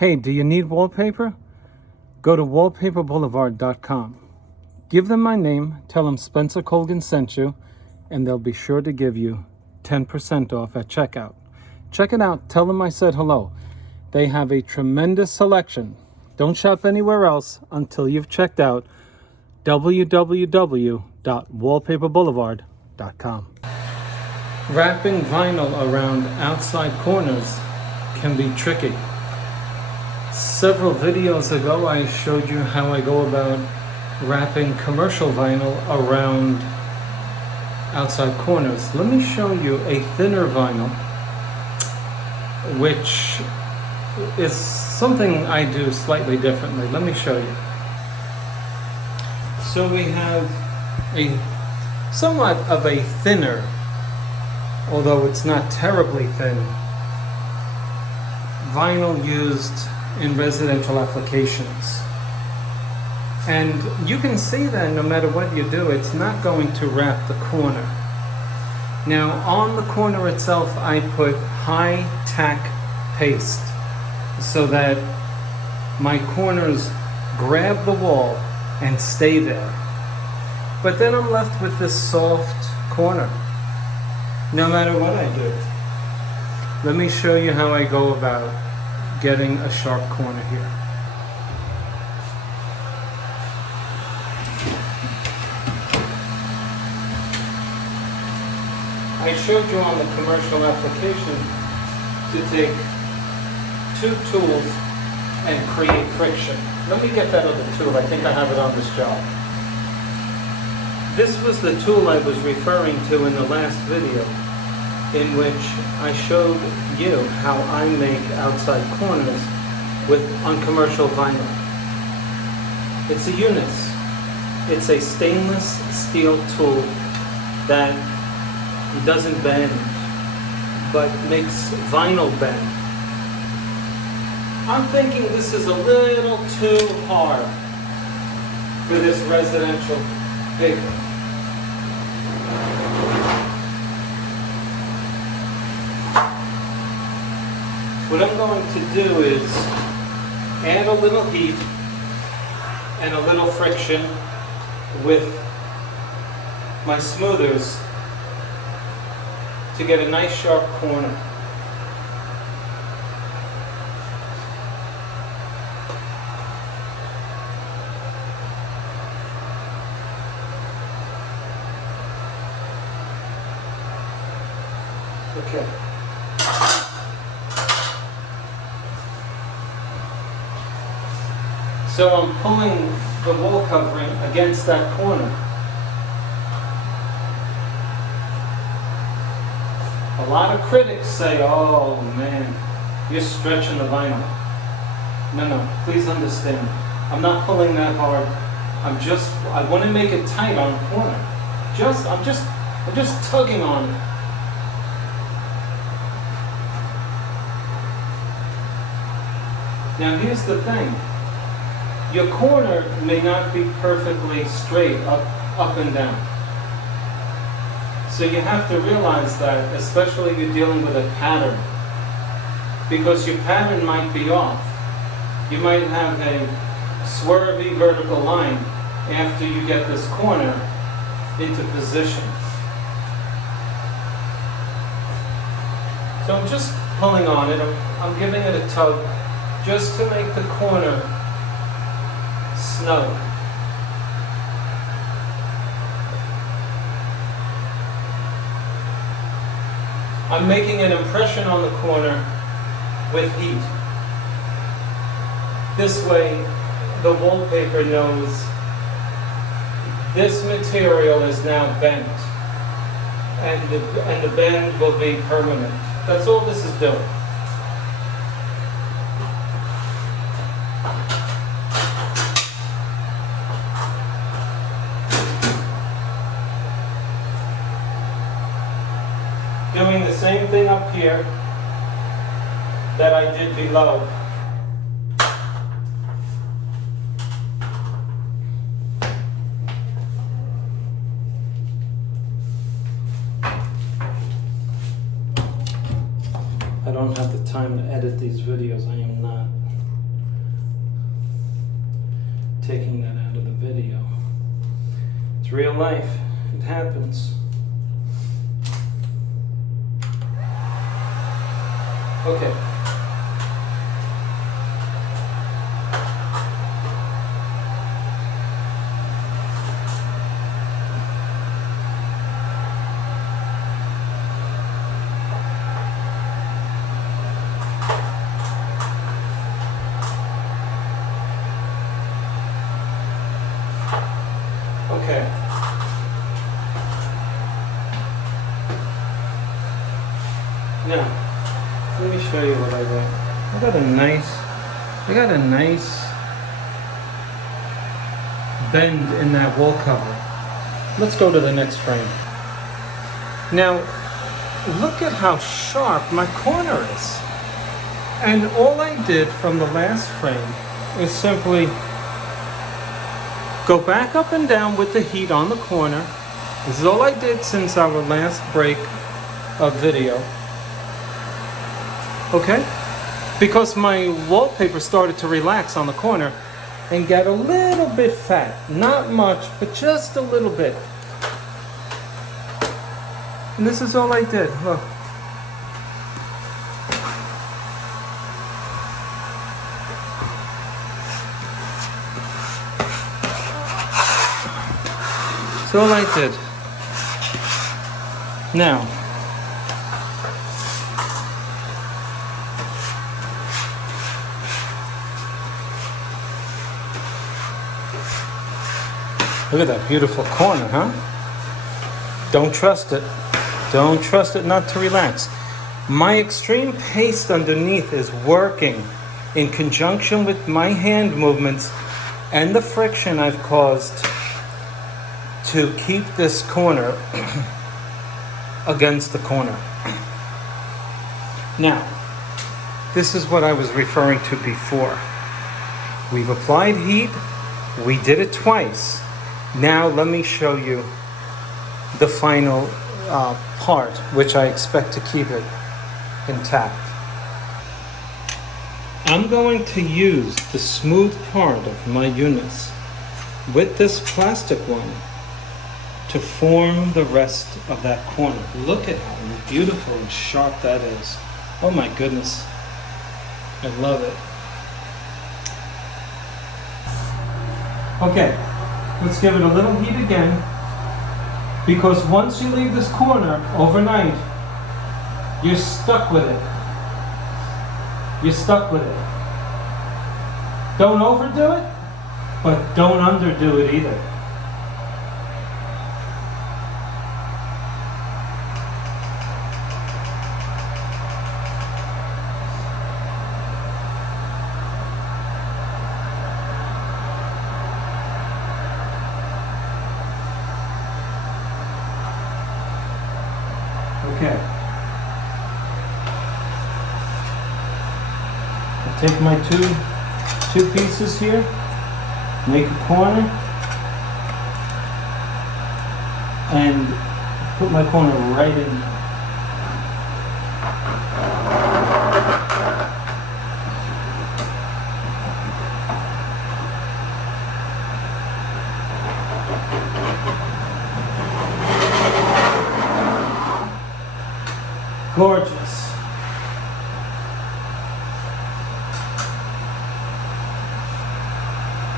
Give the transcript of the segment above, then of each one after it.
Hey, do you need wallpaper? Go to wallpaperboulevard.com. Give them my name, tell them Spencer Colgan sent you, and they'll be sure to give you 10% off at checkout. Check it out. Tell them I said hello. They have a tremendous selection. Don't shop anywhere else until you've checked out www.wallpaperboulevard.com. Wrapping vinyl around outside corners can be tricky. Several videos ago, I showed you how I go about wrapping commercial vinyl around outside corners. Let me show you a thinner vinyl, which is something I do slightly differently. Let me show you. So we have a somewhat of a thinner, although it's not terribly thin, vinyl used in residential applications. And you can see that no matter what you do, it's not going to wrap the corner. Now on the corner itself, I put high tack paste so that my corners grab the wall and stay there. But then I'm left with this soft corner, no matter what I do. Let me show you how I go about getting a sharp corner here. I showed you on the commercial application to take two tools and create friction. Let me get that other tool. I think I have it on this job. This was the tool I was referring to in the last video, in which I showed you how I make outside corners on commercial vinyl. It's a Unis. It's a stainless steel tool that doesn't bend, but makes vinyl bend. I'm thinking this is a little too hard for this residential paper. What I'm going to do is add a little heat and a little friction with my smoothers to get a nice sharp corner. Okay. So I'm pulling the wall covering against that corner. A lot of critics say, oh man, you're stretching the vinyl. No, please understand. I'm not pulling that hard. I want to make it tight on the corner. I'm just tugging on it. Now here's the thing. Your corner may not be perfectly straight up and down. So you have to realize that, especially if you're dealing with a pattern, because your pattern might be off. You might have a swervy vertical line after you get this corner into position. So I'm just pulling on it. I'm giving it a tug just to make the corner snug. I'm making an impression on the corner with heat. This way, the wallpaper knows this material is now bent, and the bend will be permanent. That's all this is doing. Doing the same thing up here that I did below. I don't have the time to edit these videos. I am not. It's real life. It happens. Okay. Okay. Now, let me show you what I got. I got a nice bend in that wall cover. Let's go to the next frame. Now, look at how sharp my corner is. And all I did from the last frame is simply go back up and down with the heat on the corner. This is all I did since our last break of video. Okay? Because my wallpaper started to relax on the corner and get a little bit fat. Not much, but just a little bit. And this is all I did. Look. That's all I did. Now, look at that beautiful corner, huh? Don't trust it. Don't trust it not to relax. My extreme paste underneath is working in conjunction with my hand movements and the friction I've caused to keep this corner against the corner. Now, this is what I was referring to before. We've applied heat. We did it twice. Now let me show you the final part, which I expect to keep it intact. I'm going to use the smooth part of my units with this plastic one to form the rest of that corner. Look at how beautiful and sharp that is. Oh my goodness. I love it. Okay, let's give it a little heat again, because once you leave this corner overnight, you're stuck with it. You're stuck with it. Don't overdo it, but don't underdo it either. Okay. I'll take my two pieces here, make a corner, and put my corner right in. Gorgeous.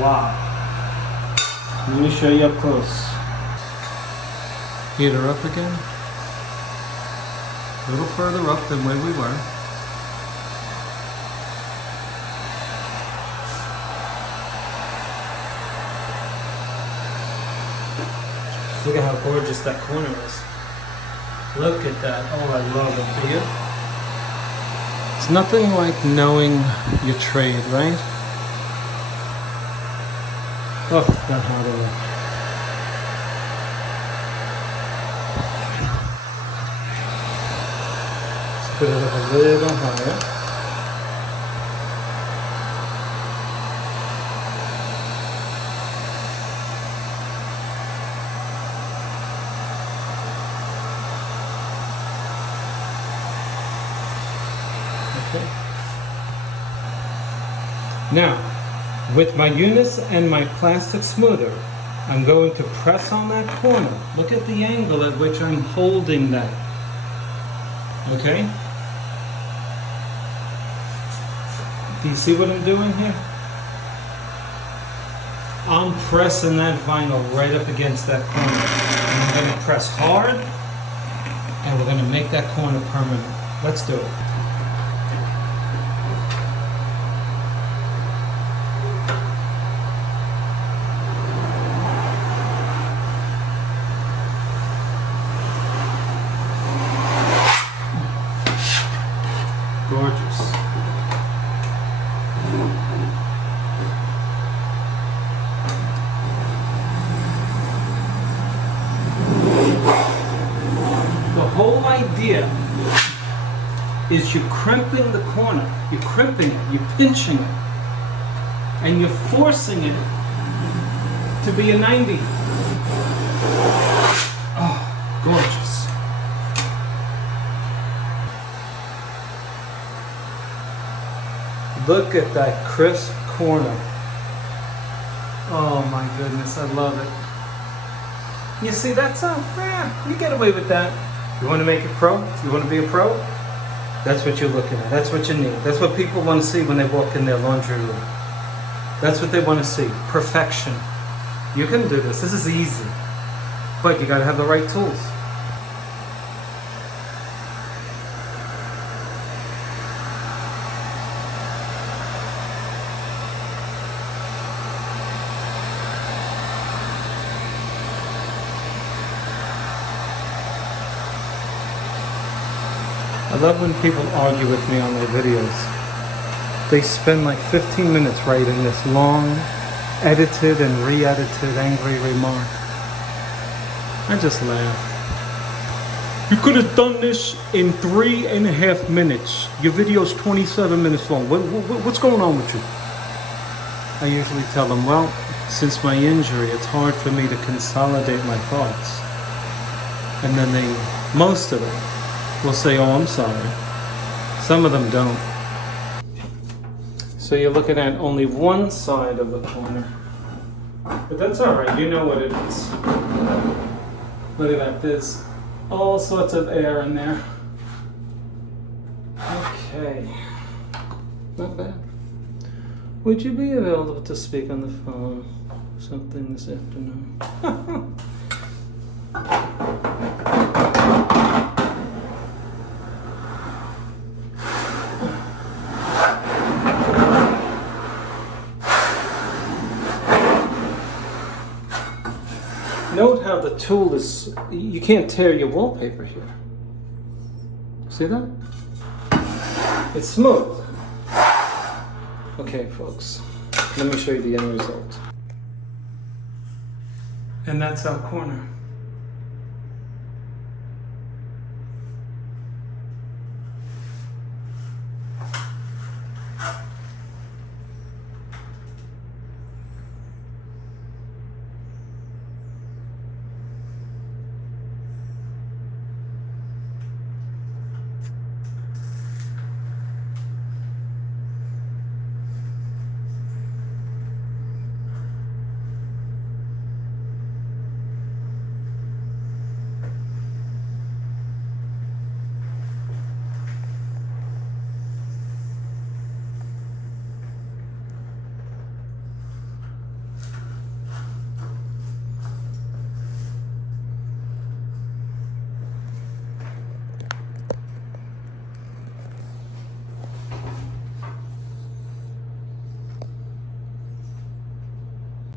Wow. Let me show you up close. Heater up again. A little further up than where we were. Look at how gorgeous that corner is. Look at that. Oh, I love it. Do you? It's nothing like knowing your trade, right? Oh, that hot oil. Let's put it up a little higher. Now, with my units and my plastic smoother, I'm going to press on that corner. Look at the angle at which I'm holding that. Okay? Do you see what I'm doing here? I'm pressing that vinyl right up against that corner. And I'm going to press hard, and we're going to make that corner permanent. Let's do it. Gorgeous. The whole idea is you're crimping the corner. You're crimping it, you're pinching it, and you're forcing it to be a 90. Oh, gorgeous. Look at that crisp corner. Oh my goodness, I love it. You see, that's you get away with that. You want to make it pro? You want to be a pro? That's what you're looking at. That's what you need. That's what people want to see when they walk in their laundry room. That's what they want to see. Perfection. You can do this. This is easy. But you got to have the right tools. I love when people argue with me on their videos. They spend like 15 minutes writing this long, edited and re-edited angry remark. I just laugh. You could have done this in 3.5 minutes. Your video's 27 minutes long. What's going on with you? I usually tell them, well, since my injury, it's hard for me to consolidate my thoughts. And then most of them, will say, oh, I'm sorry. Some of them don't. So you're looking at only one side of the corner. But that's all right, you know what it is. Look at that, there's all sorts of air in there. Okay, not bad. Would you be available to speak on the phone something this afternoon? Note how the tool is, you can't tear your wallpaper here. See that? It's smooth. Okay, folks, let me show you the end result. And that's our corner.